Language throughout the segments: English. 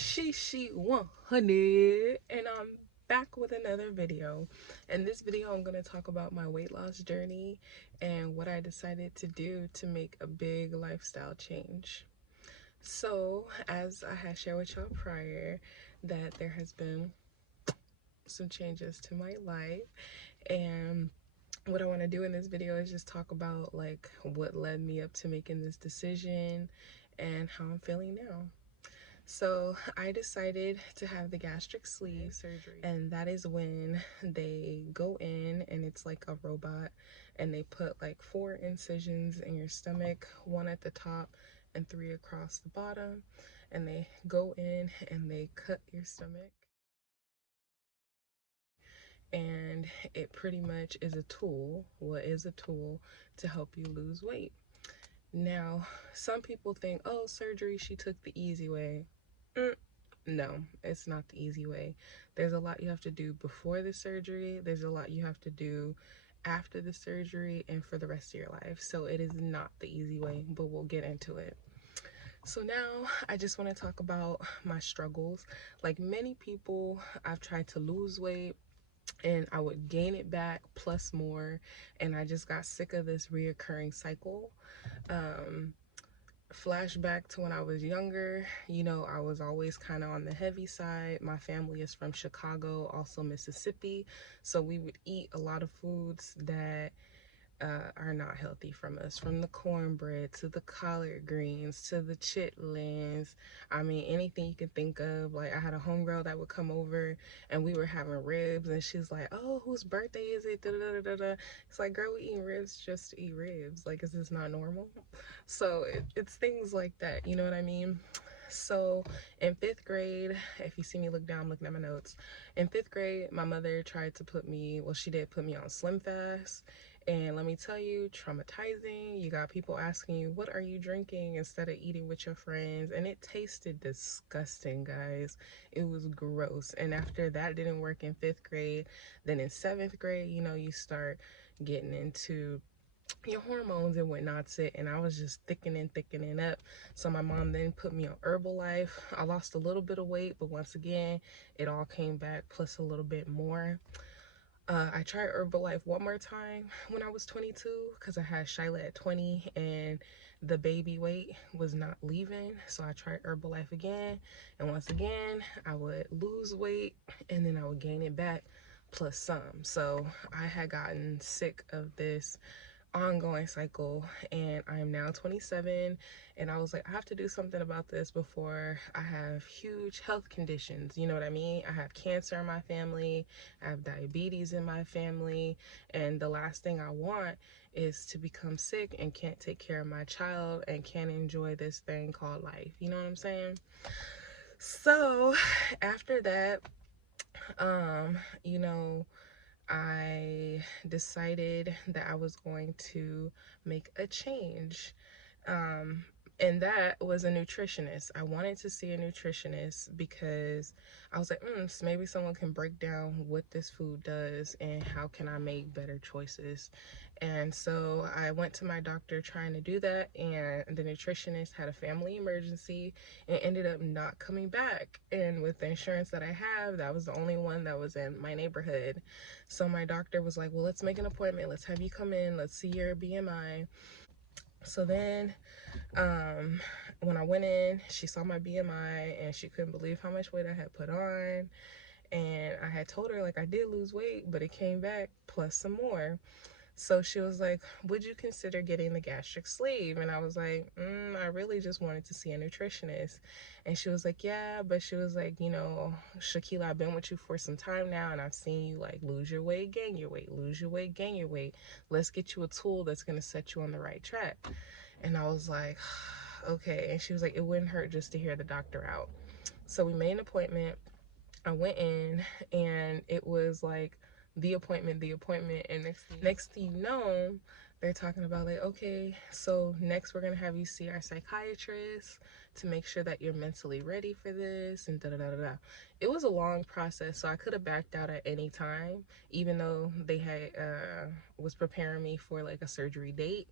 She 100, and I'm back with another video. In this video I'm going to talk about my weight loss journey and what I decided to do to make a big lifestyle change. So as I had shared with y'all prior, that there has been some changes to my life, and what I want to do in this video is just talk about like what led me up to making this decision and how I'm feeling now. So I decided to have the gastric sleeve surgery, and that is when they go in and it's like a robot, and they put like 4 incisions in your stomach, 1 at the top and 3 across the bottom, and they go in and they cut your stomach. And it pretty much is a tool, to help you lose weight. Now, some people think, oh, surgery, she took the easy way. No, it's not the easy way. There's a lot you have to do before the surgery. There's a lot you have to do after the surgery and for the rest of your life. So it is not the easy way, but we'll get into it. So now I just want to talk about my struggles. Like many people, I've tried to lose weight and I would gain it back plus more, and I just got sick of this reoccurring cycle. Flashback to when I was younger, you know, I was always kind of on the heavy side. My family is from Chicago, also Mississippi, so we would eat a lot of foods that are not healthy from us, from the cornbread to the collard greens to the chitlins. I mean, anything you can think of. Like, I had a homegirl that would come over and we were having ribs, and she's like, oh, whose birthday is it? Da, da, da, da, da. It's like, girl, we eating ribs just to eat ribs. Like, is this not normal? So it's things like that, you know what I mean? So in 5th grade, if you see me look down, I'm looking at my notes. In 5th grade, my mother tried to put me, well, she did put me on Slim Fast. And let me tell you, traumatizing. You got people asking you, what are you drinking, instead of eating with your friends? And it tasted disgusting, guys. It was gross. And after that didn't work in 5th grade, then in 7th grade, you know, you start getting into your hormones and whatnot, and I was just thickening up. So my mom then put me on Herbalife. I lost a little bit of weight, but once again, it all came back plus a little bit more. I tried Herbalife one more time when I was 22 because I had Shyla at 20 and the baby weight was not leaving. So I tried Herbalife again, and once again, I would lose weight and then I would gain it back plus some. So I had gotten sick of this ongoing cycle, and I am now 27, and I was like, I have to do something about this before I have huge health conditions. You know what I mean? I have cancer in my family, I have diabetes in my family, and the last thing I want is to become sick and can't take care of my child and can't enjoy this thing called life. You know what I'm saying? So after that, you know, I decided that I was going to make a change. And that was a nutritionist. I wanted to see a nutritionist because I was like, so maybe someone can break down what this food does and how can I make better choices. And so I went to my doctor trying to do that, and the nutritionist had a family emergency and ended up not coming back. And with the insurance that I have, that was the only one that was in my neighborhood. So my doctor was like, well, let's make an appointment. Let's have you come in. Let's see your BMI. So then when I went in, she saw my BMI and she couldn't believe how much weight I had put on. And I had told her, like, I did lose weight, but it came back plus some more. So she was like, would you consider getting the gastric sleeve? And I was like, I really just wanted to see a nutritionist. And she was like, yeah, but she was like, you know, Shaquila, I've been with you for some time now, and I've seen you like lose your weight, gain your weight, lose your weight, gain your weight. Let's get you a tool that's going to set you on the right track. And I was like, okay. And she was like, it wouldn't hurt just to hear the doctor out. So we made an appointment. I went in, and it was like the appointment, and next thing you know, they're talking about like, okay, so next we're gonna have you see our psychiatrist to make sure that you're mentally ready for this, and da da da da da. It was a long process, so I could have backed out at any time, even though they had was preparing me for like a surgery date.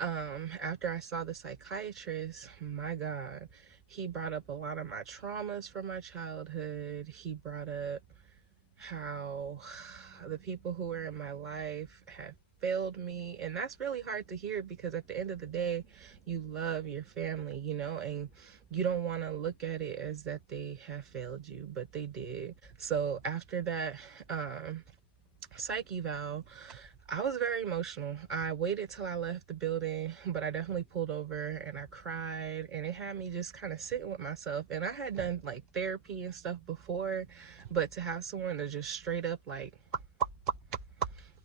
After I saw the psychiatrist, my God, he brought up a lot of my traumas from my childhood. He brought up how the people who were in my life have failed me, and that's really hard to hear because at the end of the day, you love your family, you know, and you don't want to look at it as that they have failed you, but they did. So after that psych eval, I was very emotional. I waited till I left the building, but I definitely pulled over and I cried, and it had me just kind of sitting with myself. And I had done like therapy and stuff before, but to have someone to just straight up like,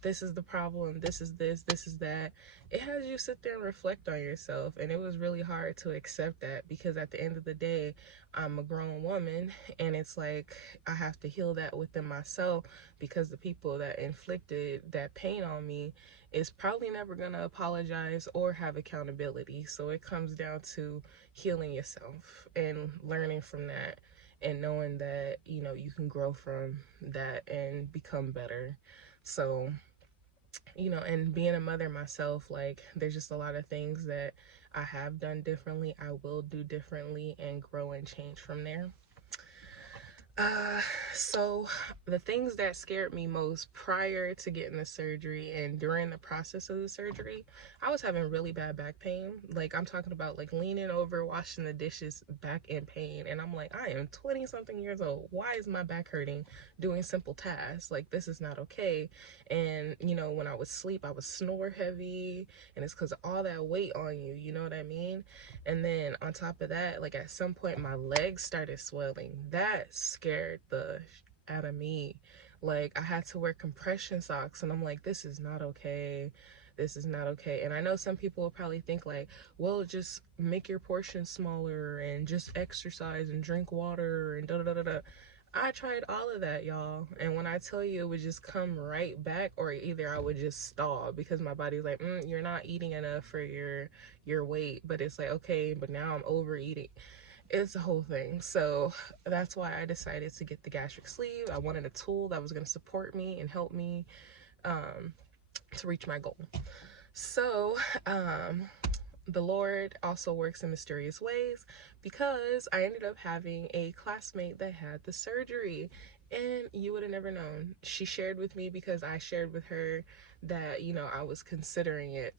this is the problem, this is this is that, it has you sit there and reflect on yourself. And it was really hard to accept that because at the end of the day, I'm a grown woman, and it's like I have to heal that within myself because the people that inflicted that pain on me is probably never gonna apologize or have accountability. So it comes down to healing yourself and learning from that, and knowing that, you know, you can grow from that and become better. So, you know, and being a mother myself, like, there's just a lot of things that I have done differently, I will do differently, and grow and change from there. Uh, so the things that scared me most prior to getting the surgery and during the process of the surgery, I was having really bad back pain. Like, I'm talking about like leaning over, washing the dishes, back in pain. And I'm like, I am 20 something years old. Why is my back hurting doing simple tasks? Like, this is not okay. And, you know, when I would sleep, I would snore heavy, and it's because of all that weight on you. You know what I mean? And then on top of that, like at some point my legs started swelling. That scared the out of me. Like, I had to wear compression socks, and I'm like, this is not okay. This is not okay. And I know some people will probably think like, well, just make your portions smaller and just exercise and drink water and da da da da. I tried all of that, y'all, and when I tell you, it would just come right back, or either I would just stall because my body's like, you're not eating enough for your weight. But it's like, okay, but now I'm overeating. It's a whole thing. So that's why I decided to get the gastric sleeve. I wanted a tool that was going to support me and help me to reach my goal. So the Lord also works in mysterious ways because I ended up having a classmate that had the surgery, and you would have never known. She shared with me because I shared with her that, you know, I was considering it.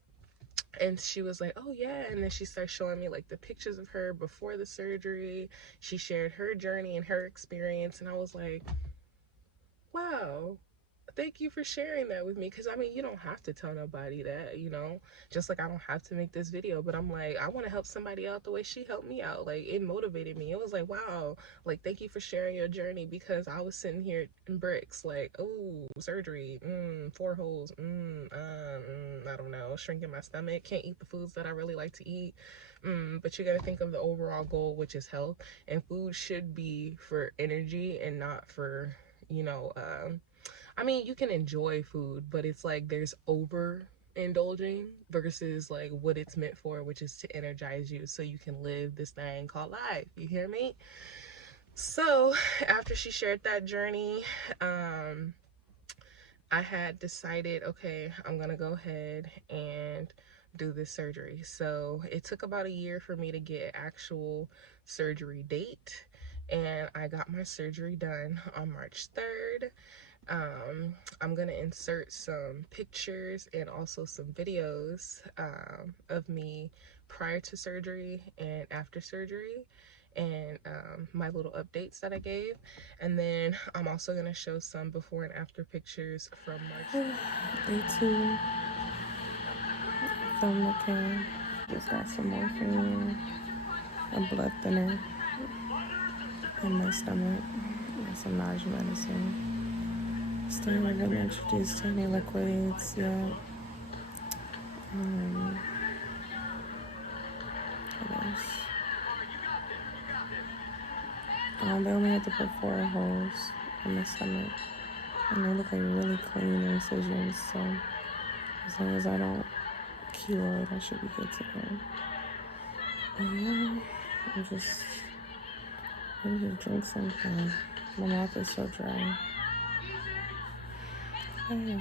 And she was like, oh yeah. And then she started showing me like the pictures of her before the surgery. She shared her journey and her experience, and I was like, wow, thank you for sharing that with me. Because I mean, you don't have to tell nobody that, you know, just like I don't have to make this video, but I'm like, I want to help somebody out the way she helped me out. Like, it motivated me. It was like, wow, like, thank you for sharing your journey, because I was sitting here in bricks like, oh, surgery, 4 holes, I don't know, shrinking my stomach, can't eat the foods that I really like to eat. But you got to think of the overall goal, which is health, and food should be for energy and not for, you know, I mean, you can enjoy food, but it's like there's over indulging versus like what it's meant for, which is to energize you so you can live this thing called life. You hear me? So after she shared that journey, I had decided, okay, I'm gonna go ahead and do this surgery. So it took about a year for me to get an actual surgery date, and I got my surgery done on March 3rd. I'm gonna insert some pictures and also some videos of me prior to surgery and after surgery, and my little updates that I gave. And then I'm also gonna show some before and after pictures from March. Day 2, thumb looking. Just got some morphine, a blood thinner in my stomach, and some nausea medicine. Still haven't been introduced to any liquids yet. What else? They only had to put 4 holes in my stomach, and they look like really clean incisions, so as long as I don't keloid, I should be good to go. And yeah, I'm just ready to drink something. My mouth is so dry. Yeah.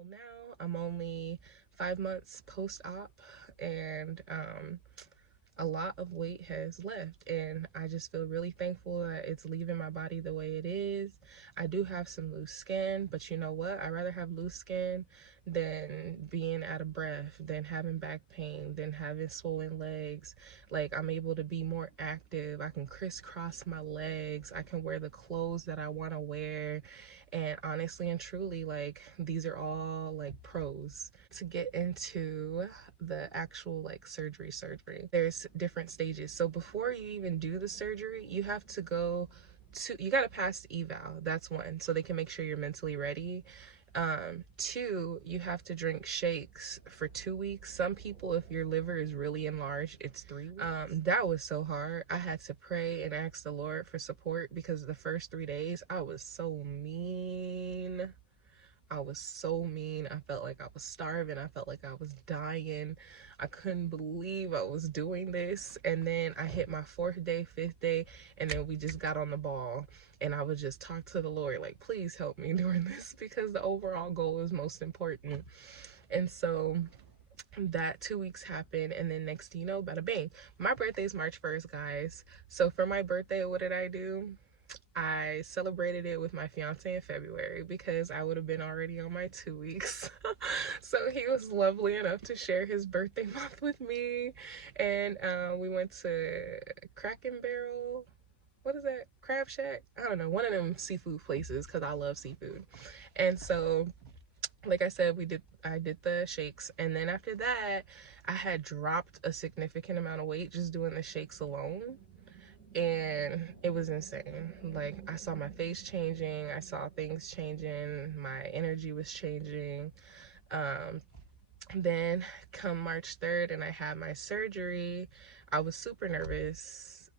till now. I'm only 5 months post-op, and a lot of weight has left, and I just feel really thankful that it's leaving my body the way it is. I do have some loose skin, but you know what? I'd rather have loose skin than being out of breath, than having back pain, than having swollen legs. Like, I'm able to be more active. I can crisscross my legs. I can wear the clothes that I want to wear. And honestly and truly, like, these are all like pros. To get into the actual like surgery, there's different stages. So before you even do the surgery, you have to go to, you got to pass the eval. That's one, so they can make sure you're mentally ready. Two, you have to drink shakes for 2 weeks. Some people, if your liver is really enlarged, it's 3 weeks. That was so hard. I had to pray and ask the Lord for support, because the first 3 days I was so mean. I was so mean. I felt like I was starving. I felt like I was dying. I couldn't believe I was doing this. And then I hit my 4th day, 5th day, and then we just got on the ball. And I would just talk to the Lord, like, please help me during this, because the overall goal is most important. And so that 2 weeks happened, and then next thing you know, bada bang. My birthday is March 1st, guys. So for my birthday, what did I do? I celebrated it with my fiance in February, because I would have been already on my 2 weeks. So he was lovely enough to share his birthday month with me. And we went to Crack and Barrel. What is that? Crab Shack? I don't know. One of them seafood places, because I love seafood. And so, like I said, I did the shakes. And then after that, I had dropped a significant amount of weight just doing the shakes alone, and it was insane. Like, I saw my face changing, I saw things changing, my energy was changing. Then come March 3rd and I had my surgery, I was super nervous.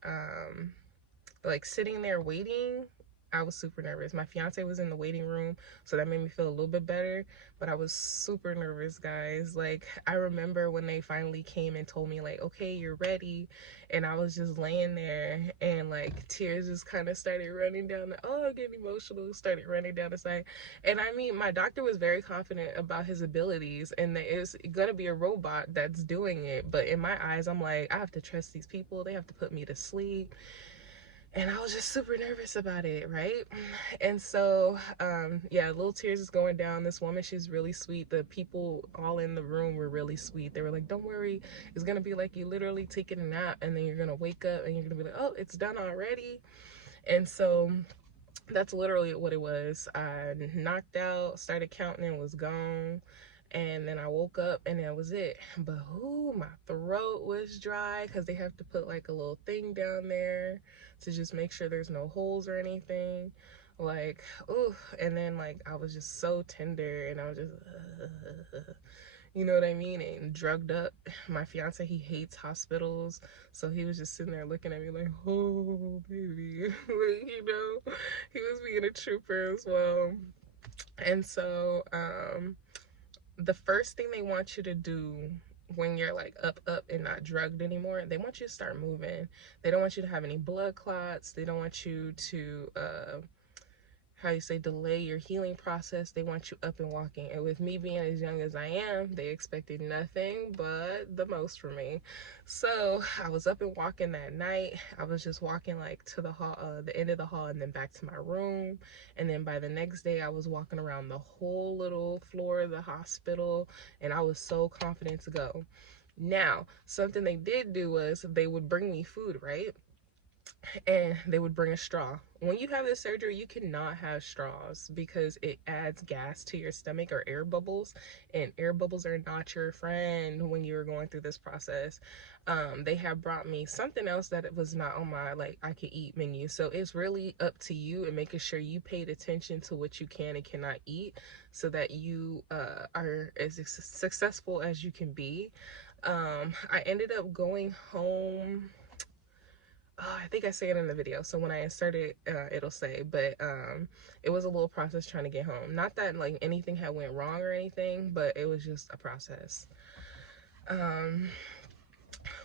Like, sitting there waiting, I was super nervous. My fiance was in the waiting room, so that made me feel a little bit better, but I was super nervous, guys. Like, I remember when they finally came and told me, like, okay, you're ready, and I was just laying there, and like tears just kind of started running down I'm getting emotional, started running down the side. And I mean, my doctor was very confident about his abilities, and that it's gonna be a robot that's doing it, but in my eyes, I'm like, I have to trust these people. They have to put me to sleep. And I was just super nervous about it, right? And so, yeah, little tears is going down. This woman, she's really sweet. The people all in the room were really sweet. They were like, don't worry, it's gonna be like you literally taking a nap, and then you're gonna wake up and you're gonna be like, oh, it's done already. And so that's literally what it was. I knocked out, started counting, and was gone. And then I woke up and that was it. But ooh, my throat was dry, because they have to put like a little thing down there to just make sure there's no holes or anything. Like, ooh. And then like I was just so tender, and I was just you know what I mean, and drugged up. My fiance, he hates hospitals, so he was just sitting there looking at me like, oh baby. Like, you know, he was being a trooper as well. And so the first thing they want you to do when you're like up and not drugged anymore, they want you to start moving. They don't want you to have any blood clots. They don't want you to how you say, delay your healing process. They want you up and walking. And with me being as young as I am, they expected nothing but the most from me. So I was up and walking that night. I was just walking like to the hall, the end of the hall, and then back to my room. And then by the next day, I was walking around the whole little floor of the hospital, and I was so confident to go. Now, something they did do was they would bring me food, right? And they would bring a straw. When you have this surgery, you cannot have straws, because it adds gas to your stomach, or air bubbles, and air bubbles are not your friend when you're going through this process. They have brought me something else that it was not on my like I could eat menu. So it's really up to you and making sure you paid attention to what you can and cannot eat, so that you are as successful as you can be. I ended up going home. I think I say it in the video, so when I insert it, it'll say, but it was a little process trying to get home. Not that like anything had went wrong or anything, but it was just a process.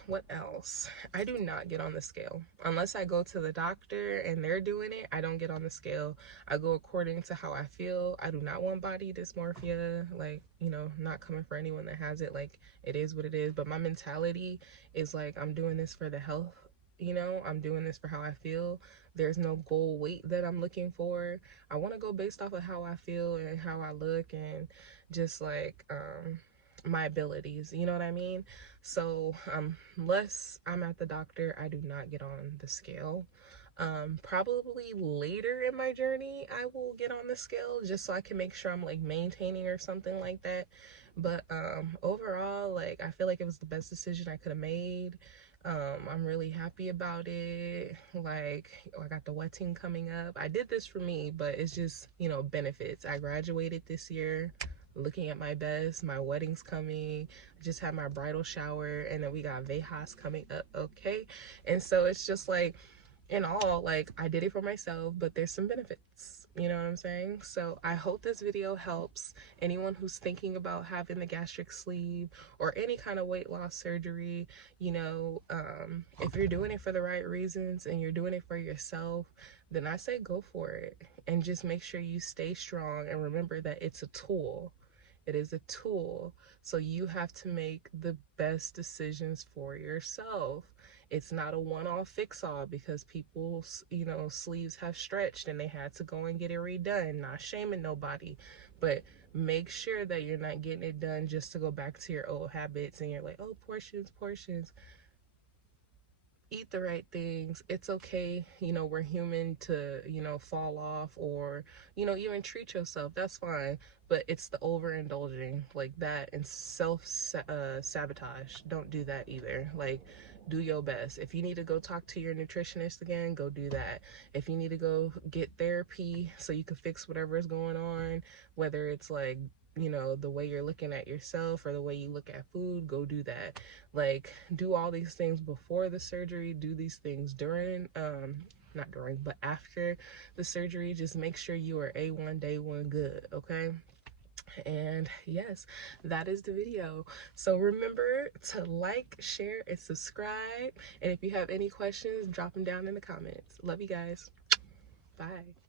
What else? I do not get on the scale unless I go to the doctor and they're doing it. I don't get on the scale. I go according to how I feel. I do not want body dysmorphia, like, you know, not coming for anyone that has it. Like, it is what it is, but my mentality is like, I'm doing this for the health, you know, I'm doing this for how I feel. There's no goal weight that I'm looking for. I want to go based off of how I feel and how I look, and just like my abilities, you know what I mean? So unless I'm at the doctor, I do not get on the scale. Probably later in my journey I will get on the scale, just so I can make sure I'm like maintaining or something like that. But overall, like, I feel like it was the best decision I could have made. I'm really happy about it. Like, I got the wedding coming up. I did this for me, but it's just, you know, benefits. I graduated this year looking at my best. My wedding's coming. I just had my bridal shower, and then we got Vejas coming up, okay? And so it's just like, in all, like, I did it for myself, but there's some benefits, you know what I'm saying? So I hope this video helps anyone who's thinking about having the gastric sleeve or any kind of weight loss surgery. You know, if you're doing it for the right reasons and you're doing it for yourself, then I say go for it, and just make sure you stay strong and remember that it's a tool. It is a tool. So you have to make the best decisions for yourself. It's not a one-off fix-all because people's, you know, sleeves have stretched and they had to go and get it redone. Not shaming nobody, but make sure that you're not getting it done just to go back to your old habits and you're like, oh, portions, portions. Eat the right things. It's okay, you know, we're human, to, you know, fall off or, you know, even treat yourself. That's fine. But it's the overindulging like that and self sabotage. Don't do that either. Like, do your best. If you need to go talk to your nutritionist again, go do that. If you need to go get therapy so you can fix whatever is going on, whether it's like, you know, the way you're looking at yourself or the way you look at food, go do that. Like, do all these things before the surgery, do these things during, not during, but after the surgery. Just make sure you are A1 day one good, okay? And yes, that is the video. So remember to like, share, and subscribe. And if you have any questions, drop them down in the comments. Love you guys. Bye.